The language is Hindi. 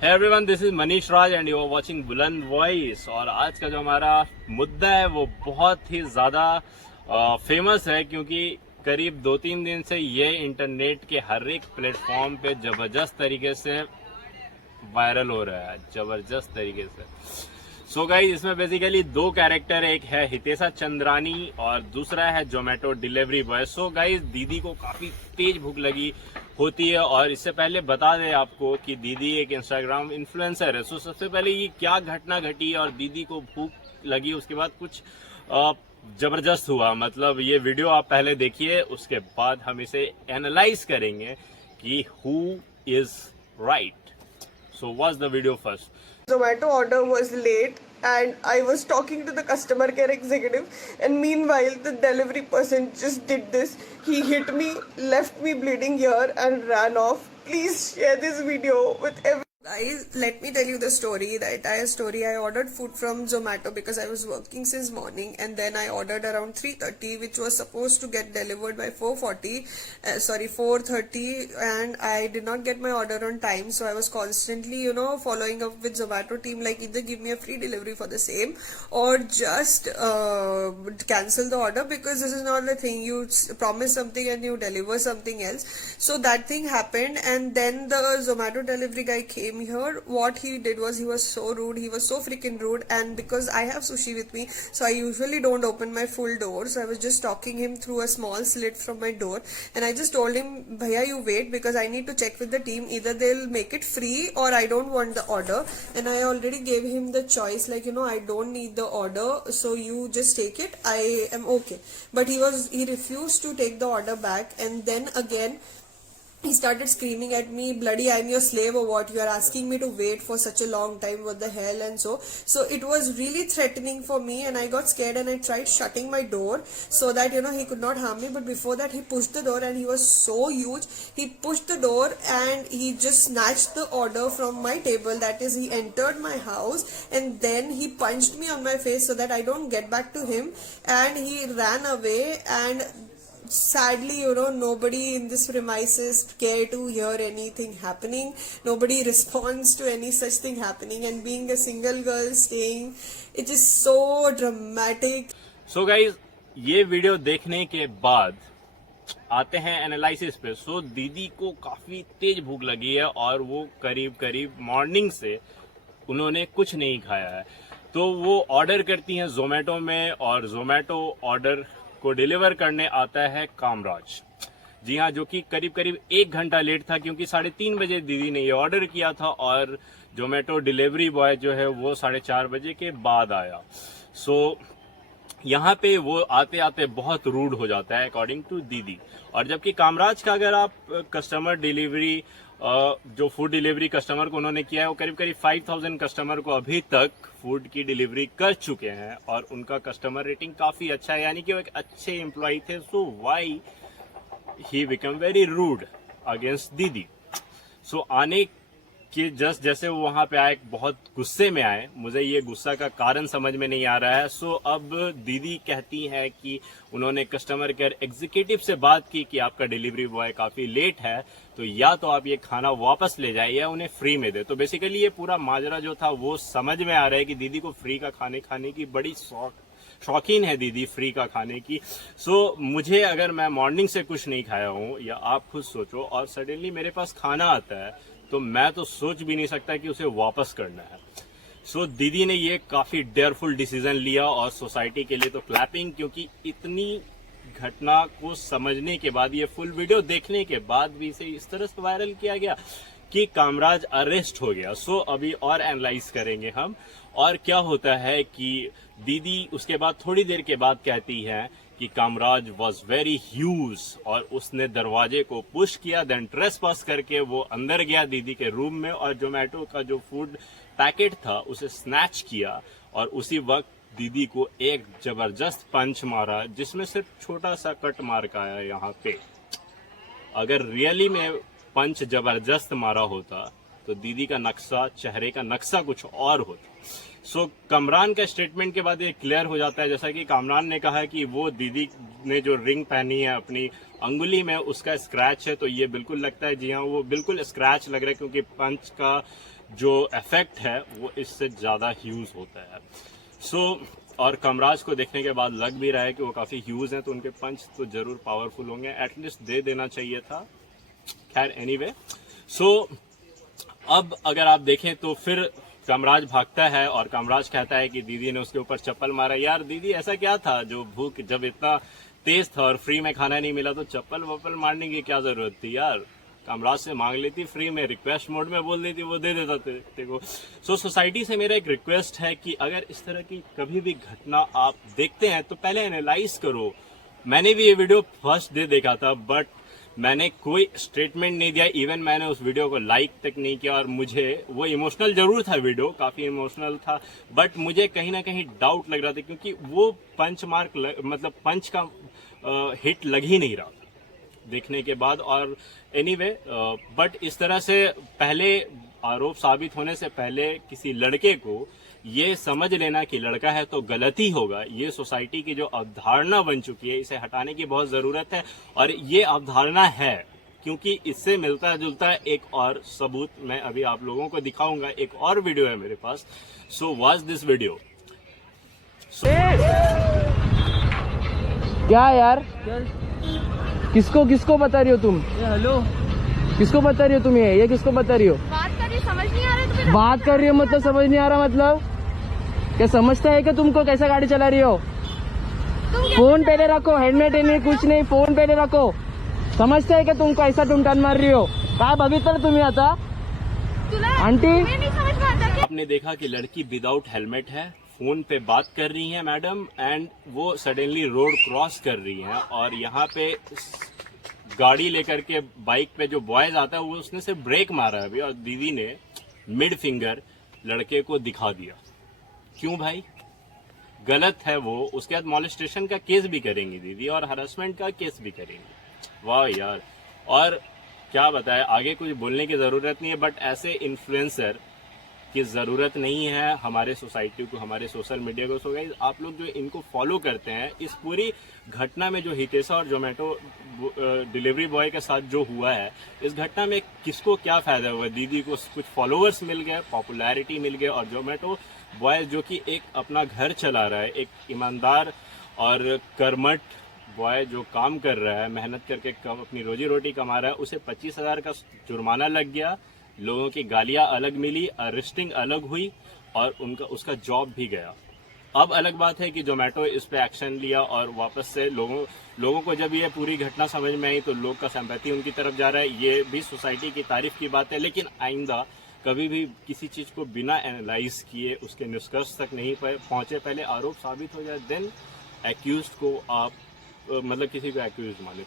Hey everyone, this is Manish Raj and you are watching बुलंद वॉइस। और आज का जो हमारा मुद्दा है वो बहुत ही ज़्यादा फेमस है, क्योंकि करीब 2-3 दिन से ये इंटरनेट के हर एक प्लेटफॉर्म पे ज़बरदस्त तरीके से वायरल हो रहा है, ज़बरदस्त तरीके से। सो गाइस, इसमें बेसिकली दो कैरेक्टर, एक है हितेशा चंद्रानी और दूसरा है Zomato delivery boy. So guys, दीदी को काफ़ी तेज भूख लगी होती है, और इससे पहले बता दें आपको कि दीदी एक इंस्टाग्राम इन्फ्लुएंसर है। सो सबसे पहले ये क्या घटना घटी और दीदी को भूख लगी, उसके बाद कुछ जबरदस्त हुआ। मतलब ये वीडियो आप पहले देखिए, उसके बाद हम इसे एनालाइज करेंगे कि who is right. So watch the video first. Zomato order was late and I was talking to the customer care executive, and meanwhile the delivery person just did this. He hit me, left me bleeding here and ran off. Please share this video with everyone. Guys, let me tell you the story, the entire story. I ordered food from Zomato because I was working since morning, and then I ordered around 3:30, which was supposed to get delivered by 4:30, and I did not get my order on time. So I was constantly, following up with Zomato team, like either give me a free delivery for the same or just cancel the order, because this is not the thing. You promise something and you deliver something else. So that thing happened, and then the Zomato delivery guy came here. What he did was, he was so rude, he was so freaking rude. And because I have sushi with me, so I usually don't open my full door, so I was just talking him through a small slit from my door, and I just told him, bhaiya, you wait, because I need to check with the team, either they'll make it free or I don't want the order. And I already gave him the choice, like, I don't need the order, so you just take it, I am okay. But he refused to take the order back, and then again he started screaming at me, bloody I'm your slave or what, you are asking me to wait for such a long time, what the hell. And so it was really threatening for me, and I got scared and I tried shutting my door so that he could not harm me. But before that, he pushed the door, and he was so huge. He pushed the door and he just snatched the order from my table. That is, he entered my house and then he punched me on my face so that I don't get back to him, and he ran away. And sadly, nobody in this premises care to hear anything happening. Nobody responds to any such thing happening, and being a single girl staying, it is so dramatic. So guys, ये वीडियो देखने के बाद आते हैं एनालिसिस पे। सो दीदी को काफी तेज भूख लगी है और वो करीब मॉर्निंग से उन्होंने कुछ नहीं खाया है। तो वो ऑर्डर करती हैं जोमेटो में, और जोमेटो ऑर्डर को डिलीवर करने आता है कामराज। जी हाँ, जो कि करीब 1 घंटा लेट था, क्योंकि 3:30 बजे दीदी ने ये ऑर्डर किया था और जोमेटो डिलीवरी बॉय जो है वो 4:30 बजे के बाद आया। सो यहाँ पे वो आते आते बहुत रूड हो जाता है अकॉर्डिंग टू दीदी। और जबकि कामराज का अगर आप कस्टमर डिलीवरी, जो फूड डिलीवरी कस्टमर को उन्होंने किया है, वो करीब 5000 कस्टमर को अभी तक फूड की डिलीवरी कर चुके हैं, और उनका कस्टमर रेटिंग काफी अच्छा है, यानी कि वो एक अच्छे एम्प्लॉय थे। So why he become very rude against दीदी। सो आने कि जैसे वो वहां पे आए, बहुत गुस्से में आए। मुझे ये गुस्सा का कारण समझ में नहीं आ रहा है। सो अब दीदी कहती है कि उन्होंने कस्टमर केयर एग्जीक्यूटिव से बात की कि आपका डिलीवरी बॉय काफी लेट है, तो या तो आप ये खाना वापस ले जाइए या उन्हें फ्री में दे। तो बेसिकली ये पूरा माजरा जो था वो समझ में आ रहा है कि दीदी को फ्री का खाने की बड़ी शौकीन है दीदी, फ्री का खाने की। सो मुझे, अगर मैं मॉर्निंग से कुछ नहीं खाया हूँ, या आप खुद सोचो, और सडनली मेरे पास खाना आता है, तो मैं तो सोच भी नहीं सकता कि उसे वापस करना है। सो दीदी ने ये काफी डेयरफुल डिसीजन लिया, और सोसाइटी के लिए तो क्लैपिंग, क्योंकि इतनी घटना को समझने के बाद, ये फुल वीडियो देखने के बाद भी इसे इस तरह से वायरल किया गया कि कामराज अरेस्ट हो गया। सो अभी और एनालाइज करेंगे हम, और क्या होता है कि दीदी उसके बाद थोड़ी देर के बाद कहती है कि कामराज वॉज वेरी ह्यूज, और उसने दरवाजे को पुश किया, देन ट्रेसपास करके वो अंदर गया दीदी के रूम में, और जोमेटो का जो फूड पैकेट था उसे स्नैच किया, और उसी वक्त दीदी को एक जबरदस्त पंच मारा, जिसमें सिर्फ छोटा सा कट मार का आया यहाँ पे। अगर रियली में पंच जबरदस्त मारा होता तो दीदी का नक्शा, चेहरे का नक्शा कुछ और होता। सो कामरान का स्टेटमेंट के बाद ये क्लियर हो जाता है, जैसा कि कामरान ने कहा कि वो दीदी ने जो रिंग पहनी है अपनी अंगुली में उसका स्क्रैच है, तो ये बिल्कुल लगता है, जी हाँ वो बिल्कुल स्क्रैच लग रहा है, क्योंकि पंच का जो इफेक्ट है वो इससे ज़्यादा ह्यूज होता है। और कमराज को देखने के बाद लग भी रहा है कि वो काफ़ी ह्यूज हैं, तो उनके पंच तो ज़रूर पावरफुल होंगे, एटलीस्ट दे देना चाहिए था। खैर एनीवे, अब अगर आप देखें तो फिर कामराज भागता है और कामराज कहता है कि दीदी ने उसके ऊपर चप्पल मारा। यार दीदी ऐसा क्या था जो भूख जब इतना तेज था और फ्री में खाना नहीं मिला तो चप्पल वप्पल मारने की क्या जरूरत थी यार, कामराज से मांग लेती फ्री में, रिक्वेस्ट मोड में बोल देती, वो दे देता तेरे को। सोसाइटी से मेरा एक रिक्वेस्ट है कि अगर इस तरह की कभी भी घटना आप देखते हैं तो पहले एनालाइज करो। मैंने भी ये वीडियो फर्स्ट डे देखा था, बट मैंने कोई स्टेटमेंट नहीं दिया, इवन मैंने उस वीडियो को लाइक तक नहीं किया। और मुझे वो इमोशनल जरूर था, वीडियो काफी इमोशनल था, बट मुझे कहीं ना कहीं डाउट लग रहा था, क्योंकि वो पंच मार्क मतलब पंच का हिट लग ही नहीं रहा देखने के बाद। और एनीवे, बट इस तरह से पहले आरोप साबित होने से पहले किसी लड़के को ये समझ लेना कि लड़का है तो गलत ही होगा, ये सोसाइटी की जो अवधारणा बन चुकी है इसे हटाने की बहुत जरूरत है। और ये अवधारणा है क्योंकि इससे मिलता जुलता एक और सबूत मैं अभी आप लोगों को दिखाऊंगा। एक और वीडियो है मेरे पास, सो वॉच दिस वीडियो। क्या यार, किसको किसको बता रही हो तुम? हेलो, किसको बता रही हो तुम? ये किसको बता रही हो? बात कर रही समझ नहीं आ रहा तुम्हें? बात कर रही हो मतलब समझ नहीं आ रहा मतलब? क्या समझता है कि तुमको कैसा गाड़ी चला रही हो? फोन पहले रखो, हेलमेट नहीं कुछ नहीं, फोन पहले रखो। समझता है कि तुमको ऐसा तुम टर्न मार रही हो? काय बघितलं तुम्ही आता आंटी? नहीं समझ में आता क्या? आपने देखा कि लड़की विदाउट हेलमेट है, फोन पे बात कर रही है मैडम, एंड वो सडनली रोड क्रॉस कर रही है और यहाँ पे गाड़ी लेकर के बाइक पे जो बॉयज आता है वो उसने से ब्रेक मारा अभी, और दीदी ने मिड फिंगर लड़के को दिखा दिया। क्यों भाई? गलत है वो। उसके बाद मॉलेस्टेशन का केस भी करेंगी दीदी और हरासमेंट का केस भी करेंगी। वाह यार, और क्या बताए, आगे कुछ बोलने की जरूरत नहीं है, बट ऐसे इन्फ्लुएंसर की जरूरत नहीं है हमारे सोसाइटी को, हमारे सोशल मीडिया को। सो गाइस, आप लोग जो इनको फॉलो करते हैं, इस पूरी घटना में जो हितेशा और जोमेटो डिलीवरी बॉय के साथ जो हुआ है, इस घटना में किसको क्या फायदा हुआ? दीदी को कुछ फॉलोअर्स मिल गए, पॉपुलैरिटी मिल गए, और जोमेटो बॉय जो कि एक अपना घर चला रहा है, एक ईमानदार और कर्मठ बॉय जो काम कर रहा है, मेहनत करके अपनी रोजी रोटी कमा रहा है, उसे 25,000 का जुर्माना लग गया, लोगों की गालियां अलग मिली, अरेस्टिंग अलग हुई, और उसका जॉब भी गया। अब अलग बात है कि जोमेटो इस पे एक्शन लिया और वापस से लोगों को जब ये पूरी घटना समझ में आई तो लोग का सिंपैथी उनकी तरफ जा रहा है। ये भी सोसाइटी की तारीफ की बात है, लेकिन आइंदा कभी भी किसी चीज को बिना एनालाइज किए उसके निष्कर्ष तक नहीं पहुंचे, पहले आरोप साबित हो जाए, देन एक्यूज्ड को आप मतलब किसी को एक्यूज माने।